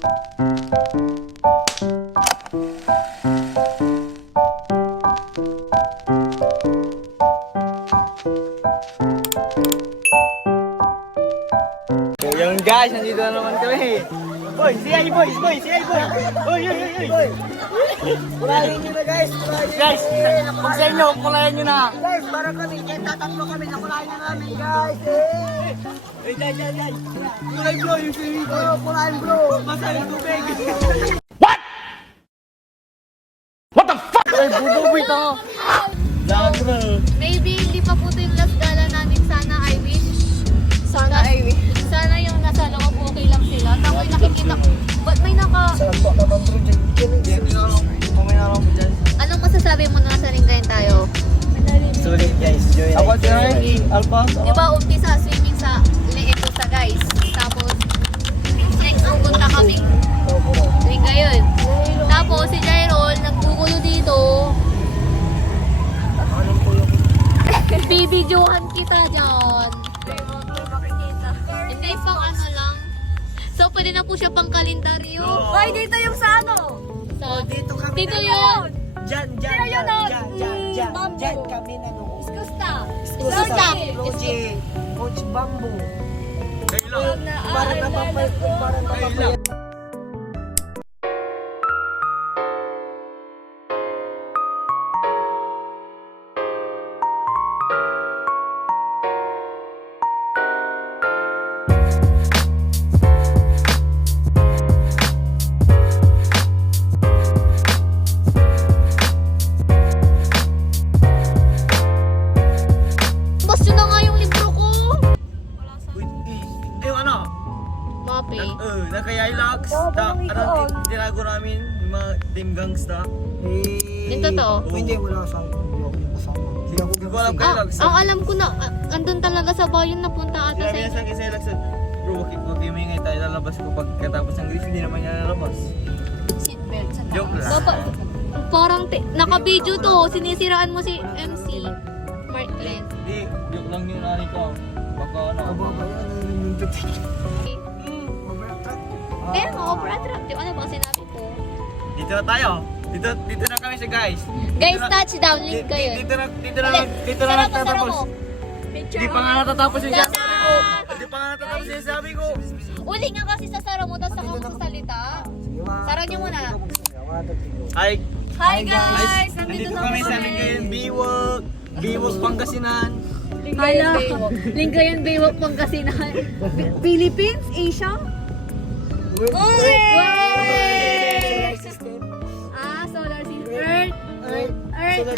Yung guys, nandito na naman kami. Boy, CI boy, CI boy. Boy. Kulayan nyo na guys, Guys, kung sa inyo, kulayan nyo na. Guys, para kami, kahit tatatlo kami, nakulayan na namin guys. Dyan. Kulay bro, yung swimming pool. Kulayan bro. Basa yung tubig. What the fuck? Ay, bububoy ito. Bro. Maybe hindi pa po ito yung last gala namin. Sana I wish. Sana yung nasa loob okay lang sila. Tapos nakikita ko. Ba't may Sarap po naman bro dyan. Mamay na lang po dyan. Anong masasabi mo na nasa ringgayan tayo? Sulit guys, joy. Ako si Ray, Alpha. Di ba umpisa swimming sa Leetusa guys. Tapos next ang punta kaming ringgayan. Tapos si Jairol naggugulo dito. Bibidyohan kita dyan. Hindi pang ano lang. So pwede na po siya pang kalendaryo. Ay, dito yung sa ano? Sa, Dito kami. dito yun. Dyan kami na nung. Iskusta. Iskusta. Coach Bamboo. Na, Para napapay. Boss, yun na nga yung libro ko. Yung ano? Mape. Naka-Ylax. Tinago namin. Yung mga team gangsta. Yung totoo? Hindi, wala kasama. Hindi ko alam kay Ylax. Ang alam ko na, andun talaga sa bayan napunta ata Sinabi niya sa akin sa Ylax. Bro, wag may tayo lalabas ko pagkatapos ng grief. Hindi naman niya lalabas. seatbelt sa Joke lang. Baba, parang naka-video to. Sinisiraan mo si MC. Mark Glenn. Hindi, joke lang yun nani ko. Baka ano. Kaya nga, over-attract. Ano ba sinabi ko? Dito na tayo. Dito na kami sa guys. Guys, touchdown. Link kayo. Dito na natatapos. Hindi pa nga natatapos yung sabi ko. Hindi pa nga natatapos yung sabi ko. Uli nga kasi sa sara mo, tapos saka mo sasalita. Sara niyo muna. Hi guys! Nandito kami sa Lingayen Biwak. Biwak Pangasinan. Lingayen Baywalk Pangasinan. Philippines, Asia. Uy! Solar system. Earth.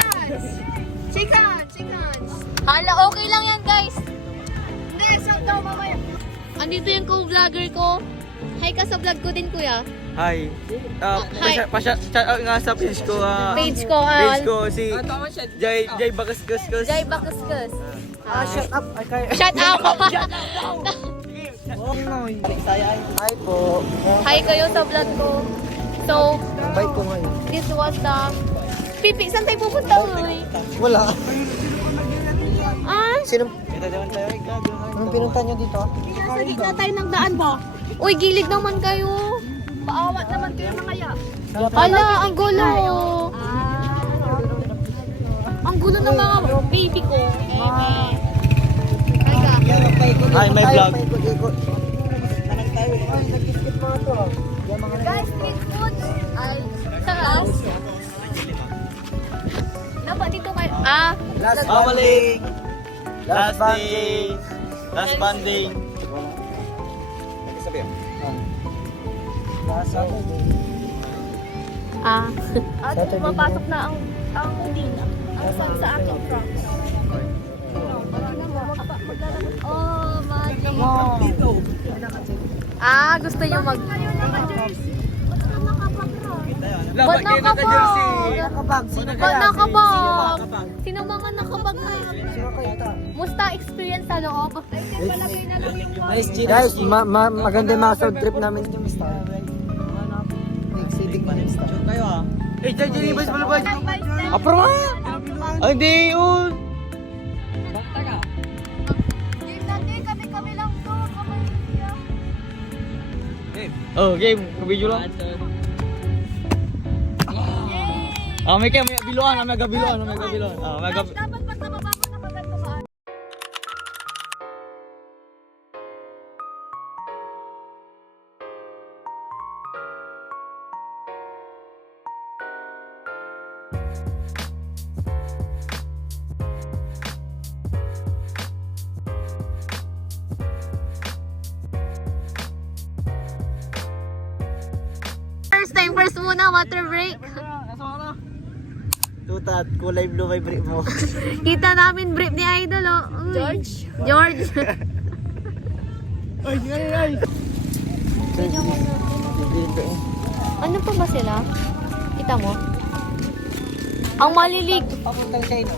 Chickens. Hala, okay lang yan guys. Hindi, so daw mamaya. Andito yung co-vlogger ko. Hi ka sa vlog ko din kuya. Hi. Hi. Shout nga sa page ko. Page ko. Page ko si Jay Bagasgas. Jai Bakuskus. Shut up. Shut up! Hi po. Hi kayo sa vlog ko. So, Bye ko ngayon. this was the... Pipi, saan tayo pupunta uy? Wala. Ah? Sino? Anong pinunta nyo dito? Sa gitna tayo ng daan ba? Uy, gilid naman kayo. Paawat naman kayo mga ya. Hala, ang gulo. Ang gulo ng mga baby ko. Hi ka. Hi, my vlog. Guys, street food. Ay, sarap. Dapat dito kayo. Balik. Last day. Last banding. At mapasok na ang dina. Ang song sa aking frogs. Oh, my God. Gusto nyo mag... Ba't nakabag? Ba't nakabag? Sino mga nakabag na? Musta experience sa loob? Guys, maganda yung mga road trip namin. Exciting pa rin kayo ah. Eh, dyan yung bus malabay. Apro nga! Hindi yun! Kami lang to. Eh, Oh, game. Kabidyo lang. May biluan. May gabiluan. May gabiluan. May Dapat pag nababa mo, nakaganto ka. First time, first muna, water break. Tutat, kulay blue may brief mo. Kita namin brief ni Idol, oh. George? George. Ay, ay. Ano pa ba sila? Kita mo? Ang malilig. Papuntang China.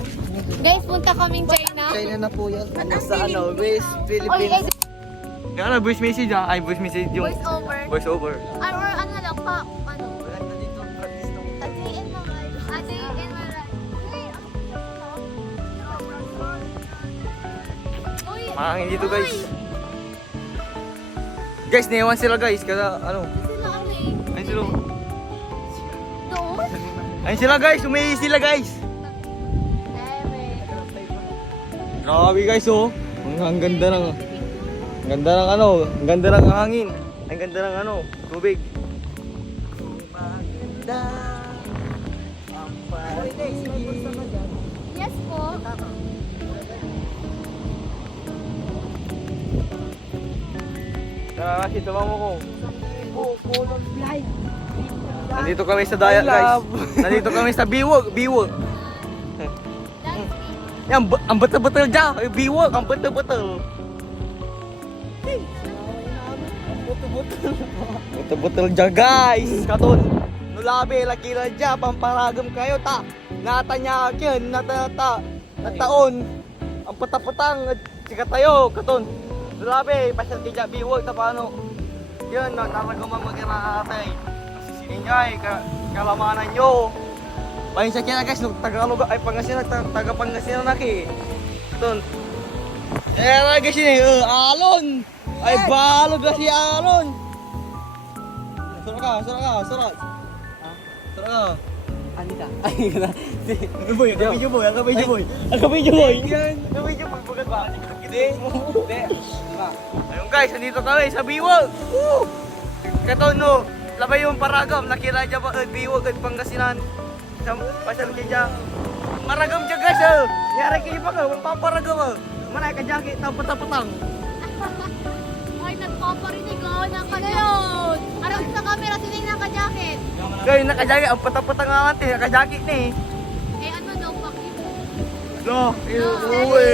Guys, punta kaming China. China na po yan. Sa ano, West Oy, Philippines. guys, Ano, voice message Ay, voice message yung voice over. voice over. Or ano lang pa, ano? Wala na dito, practice nung A day in my life. A day in my life. Uy, Mahangin dito guys. Guys, naiwan sila guys. Kaya ano, sila ano eh? ayun sila. Doon? Ayun sila guys, umihi sila guys. Grabe guys oh. Ang ganda ng ang ganda ng hangin. Ang ganda ng tubig. Yes po. Tara kasi tumamo ko. Nandito kami sa Dayak guys. Nandito kami sa Biwog. Yan, ang betul-betul dyan. Biwog, ang betul-betul. Betul-betul dyan guys. Katon, nulabi, laki na dyan. Pamparagam kayo ta. Natanyakin, nataon. Ang patapatang, sikat tayo. Katon, nulabi, pasyal kayo dyan. Biwog, tapano. Yan, naragam mag-iratay. Sisinyay, kalamanan nyo. Pahinsa kaya guys, Tagalog ay Pangasinan, taga Pangasinan naki. Ton. Guys ini, alon. Ay balog na si alon. Surat ka. Ani ka. Ay na. Boy, kabidyo boy. Ang kabidyo pagbugat ba? Hindi. Ayun guys, nandito kami sa Biwog. Katon no, labay yung paragam, nakira dyan ba Biwog at Pangasinan. Pasal kaya maragam dyan guys Yari kayo pa ka, magpaparagam Manay ka dyan kita patapatang. Ay, nagpaparinig ako ng kanyot. Harap sa camera, sila yung naka-jacket. Kayo nakajakit, ang patapatang nga natin, nakajakit na eh. Eh ano daw, bakit? No, Uwe.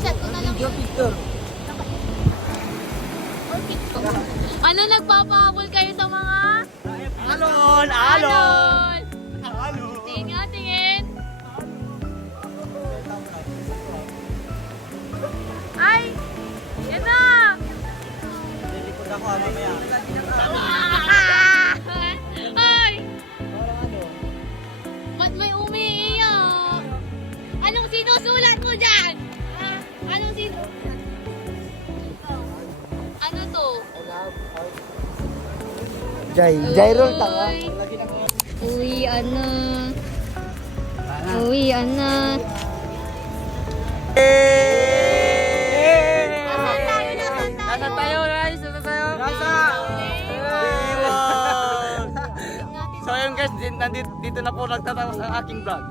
Chat ko na lang yun. Ano, nagpapahabol kayo sa mga? Alon. Tingin nga, tingin. Ay! Yan na! Lilikod ako mamaya. Ay! Ba't may umiiyak? Anong sinusulat mo dyan? Anong sinusulat? Ano to? Jairol tanga. Uy, ano? Nasaan tayo guys? So ayun guys, dito na po nagtatapos ang aking vlog.